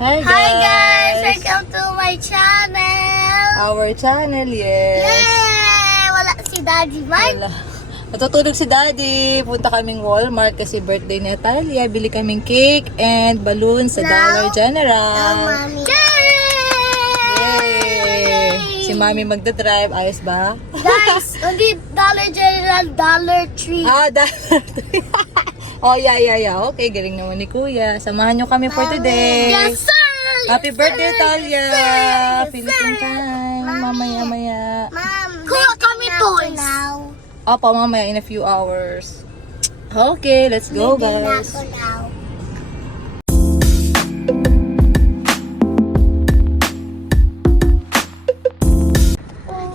Hi guys! Hi guys! Welcome to my channel! Our channel, yes. Yay! Wala si Daddy Mike. Wala. Natutulog si Daddy. Punta kaming Walmart kasi birthday ni Natalia. Bili kaming cake and balloons sa Now, Dollar General. Oh, Mommy. Yay! Si Mami magdadrive. Ayos ba? Guys, hindi Dollar General, Dollar Tree. Ah, Dollar Oh, yeah, yeah, yeah. Okay, galing naman ni Kuya. Samahan nyo kami for today. Yes, sir! Happy birthday! Talia! Philippine time. Mami. Mamaya-maya. Ma'am, kuha kami toys. Opo, mamaya in a few hours. Okay, let's go, guys.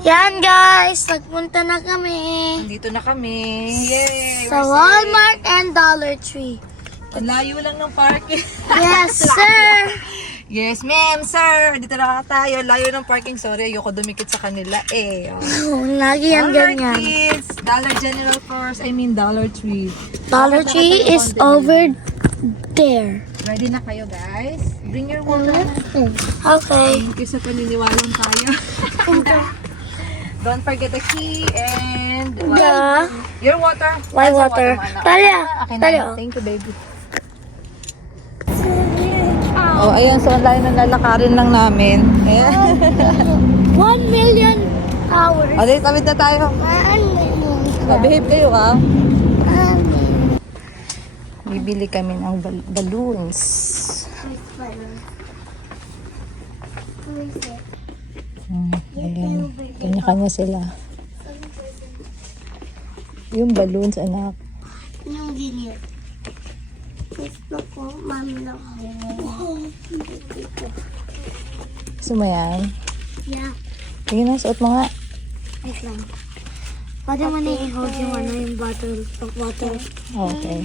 Yan guys, nagpunta na kami Dito na kami. Yay! sa Walmart and Dollar Tree. Ang layo lang ng parking. Yes, sir! yes, ma'am, sir. Dito na tayo. Layo ng parking. Sorry, ayoko dumikit sa kanila eh. Oh. Lagi yan Alright, ganyan. kids. Dollar General Stores. I mean, Dollar Tree. Dollar Tree is over there. Ready na kayo, guys? Bring your water. Okay. Thank you sa paniniwalang tayo. Don't forget the key and Yeah. your water. Nasa water? anak. Talia, na. Talia. Thank you, baby. Oh, ayan. So, ang layo na lalakarin lang namin. Ayan. One million hours. O, dito, tawid na tayo. One million. Behave kayo, ha? Bibili kami ng bal- balloons. Hmm, ayan. Kanya-kanya sila. Yung balloons, anak. Yung ganyan. Gusto ko, mami lang Gusto mo yan? Yeah. Sige na, suot mo nga. Wait lang. Pwede mo na i-hold yung ano, yung bottle, pag bottle. Okay.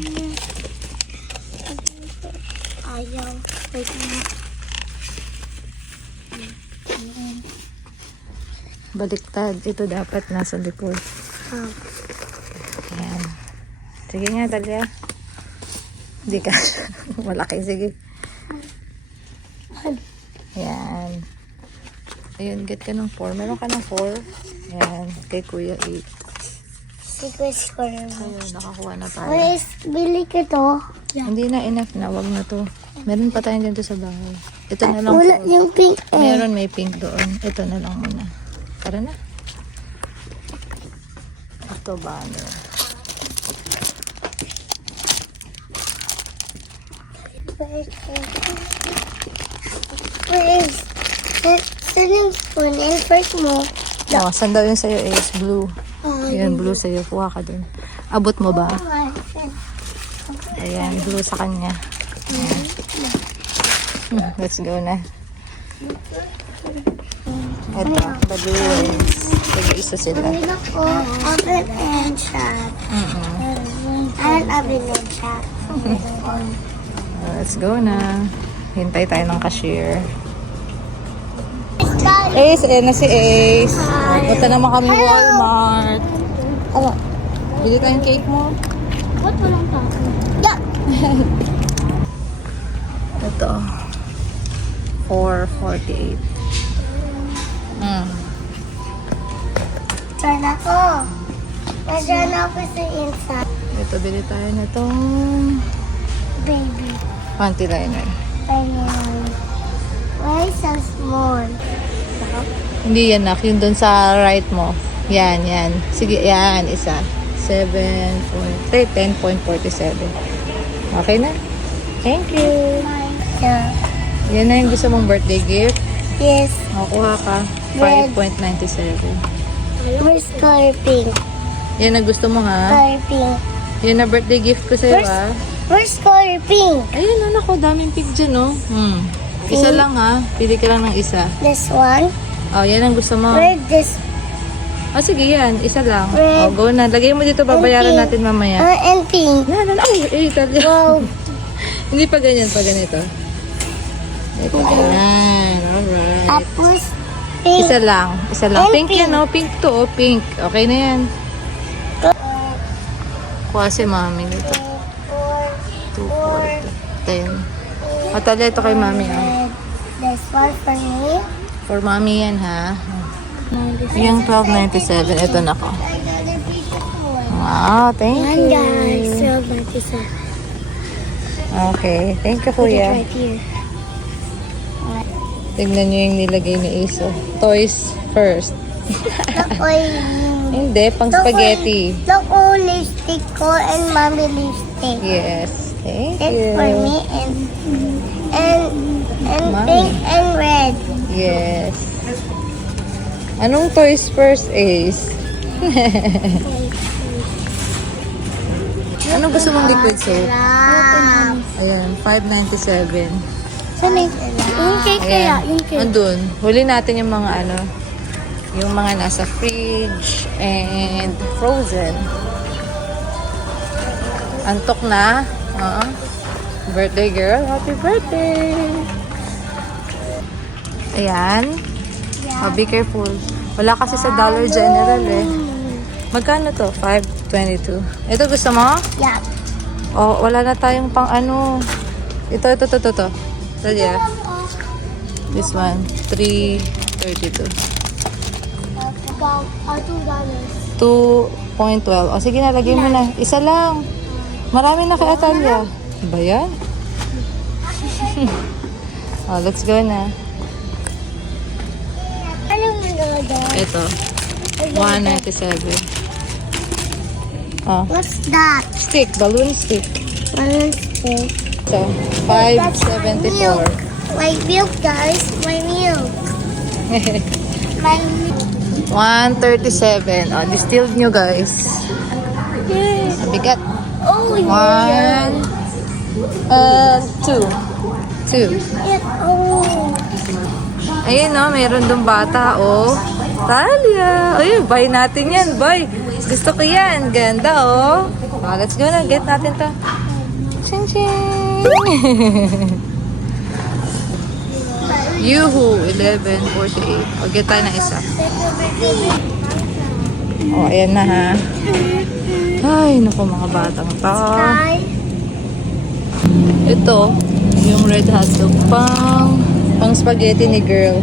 Ayaw. Wait lang. Baliktad. Ito dapat nasa likod. Ah. Ayan. Sige nga, Talia. Hindi ka. Malaki. Sige. Ayan. Ayun, get ka ng 4. Meron ka ng 4. Ayan. Kay Kuya 8. Secret score mo. Ayun, nakakuha na tayo. Guys, bili ko to. Hindi na enough na. Wag na to. Meron pa tayo dito sa bahay. Ito na lang Wala po. yung pink eh. Meron may pink doon. Ito na lang muna. Tara na. Ito ba? Ano? Guys, saan yung phone and first mo? Oh, saan daw yung sa'yo is blue. Oh, Ayan, blue sa'yo. Kuha ka dun. Abot mo ba? Ayan, blue sa kanya. Ayan. Hmm, Let's go na. Ito, balloons. Tag-isa sila. Bili ko, open and. Mm-mm. And open and shut. Let's go na. Hintay tayo ng cashier. Ace, ayan na si Ace. Punta naman kami Walmart. Ano? Bili tayong cake mo? Ba't walang tao? Yeah. Ito. 448. Hmm. Turn ako. Nandiyan ako sa inside. Ito, bili tayo na itong Baby. panty liner. Ayun. Why so small? Hindi yan, nak. Yun dun sa right mo. Yan, yan. Sige, yan. Isa. 7, 4, 10.47. Okay na? Thank you. Yeah. Yan na yung gusto mong birthday gift. Yes. Makuha ka. Red. 5.97. Where's color pink? Yan na gusto mo ha. Color pink. Yan na birthday gift ko sa'yo Where's, ha. where's color pink? Ayun, anak ko. Daming pink dyan, no? Hmm. Isa lang ha. Pili ka lang ng isa. This one. Oh, yan ang gusto mo. Where this? Oh, sige yan. Isa lang. Oh, Red. go na. Lagay mo dito. Babayaran pink. natin mamaya. Uh, and pink. Yan, yan. Ay, eh, Italia. Wow. Hindi pa ganyan. Pa ganito. Ito. Yan. Alright. Tapos pink. Isa lang. Isa lang. And Pink, yan, oh. Pink to, oh. Pink. Okay na yan. Kuha si mami nito. Four. 2, 4, 10. At ito kay mami, oh. Red. This one for me. For mommy yan, ha? 97. Yung 12.97. Ito na ko. Wow, thank you. guys, 1297. Okay, thank you, Put it kuya. right here. Tignan nyo yung nilagay ni Iso. Toys first. Hindi, pang spaghetti. look only lipstick ko and mommy lipstick. Yes, thank It's you. for me and and and Mommy. pink and red. Yes. Anong toys first, Ace? Ano gusto mong liquid soap? Ayan, 5.97. Saan yung, yung cake kaya? Yung cake. Andun. Huli natin yung mga ano, yung mga nasa fridge and frozen. Antok na. Ah. Birthday girl. Happy birthday. Ayan. Yeah. Oh, be careful. Wala kasi sa Dollar General eh. Magkano to? 5.22. Ito gusto mo? Yeah. Oh, wala na tayong pang ano. Ito, ito, ito, ito. ito. Ito, yeah. This one, 3.32. About uh, two dollars. 2.12. O, sige na, lagay mo na. Isa lang. Marami na kay Atalia. Ba yan? oh, let's go na. Ano mo na doon? Ito, 197. Oh, What's that? stick, balloon stick. One stick. Ito, That's my 574. milk. My milk, guys. My milk. My milk. 137. Oh, distilled nyo, guys. Mabigat. Oh, One, and two. Two. It, oh. Ayun, no, meron dong bata, oh. Talia. Ayun, buy natin yan, buy. Gusto ko yan. Ganda, oh. Oh, let's go na. Get natin to. Ching. Yuhu, 11.48. O, get tayo ng isa. O, ayan na, ha. Ay, naku, mga batang to. Ito, yung red hot dog. Pang, pang spaghetti ni girl.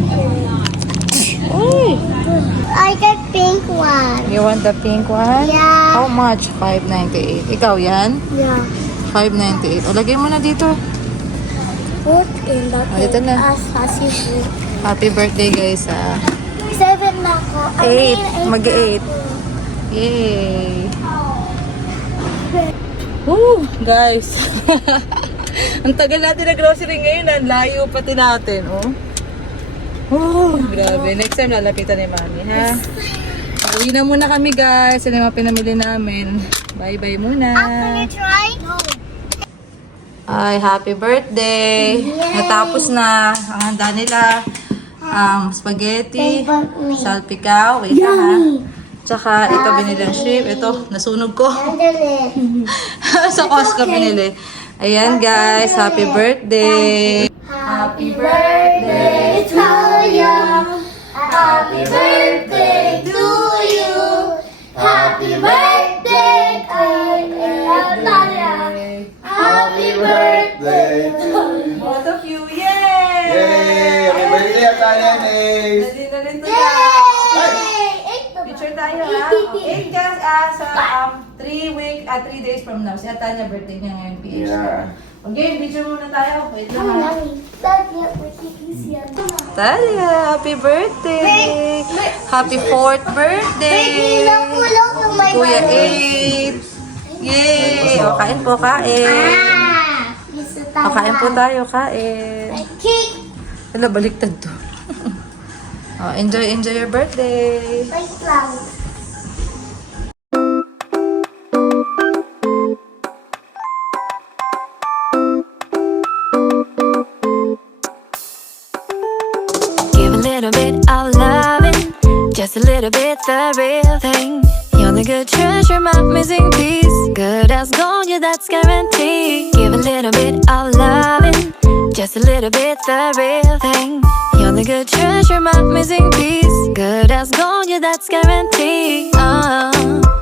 Uy! I got pink one. You want the pink one? Yeah. How much? 5.98. Ikaw yan? Yeah. 5.98. O, lagay mo na dito. Put in the Oh, ito na. As as you Happy birthday, guys, ah. Seven na ako. I Eight. mean, Mag-eight. Yay! Woo! Guys! Ang tagal natin na grocery ngayon. Ang layo pati natin, oh. Oh, grabe. Next time lalapitan ni Mami, ha? Uwi na muna kami, guys. Yan yung mga pinamili namin. Bye-bye muna. Can you try? No. Ay, happy birthday! Natapos na ang handa nila. Um, spaghetti, salpikaw, wait lang ha. Tsaka ito binilang shrimp. Ito, nasunog ko. Sa Costco binili. Ayan guys, happy birthday! Happy birthday to you. Happy birthday to you. Happy birthday, Happy birthday. Both of you, yay! Yay! Happy birthday, Atalianes! Ready na rin to Yay! Picture tayo ha. Okay, just uh, sa um, 3 week, at 3 days from now. Si Atanya birthday niya ngayon, PH. Yeah. Okay, picture muna tayo. Wait lang ha. Talia, happy birthday! Happy fourth birthday! to Kuya mommy. 8! Yay! O, kain po, kain! Ah! Gusto O, kain po tayo, kain! Cake! Hala, baliktad to. o, enjoy, enjoy your birthday! Wait lang. Give a little bit of loving, just a little bit the real thing. Good treasure, my missing piece. Good as gold, yeah, that's guaranteed. Give a little bit of loving, just a little bit the real thing. You're the good treasure, my missing piece. Good as gold, yeah, that's guaranteed. Oh.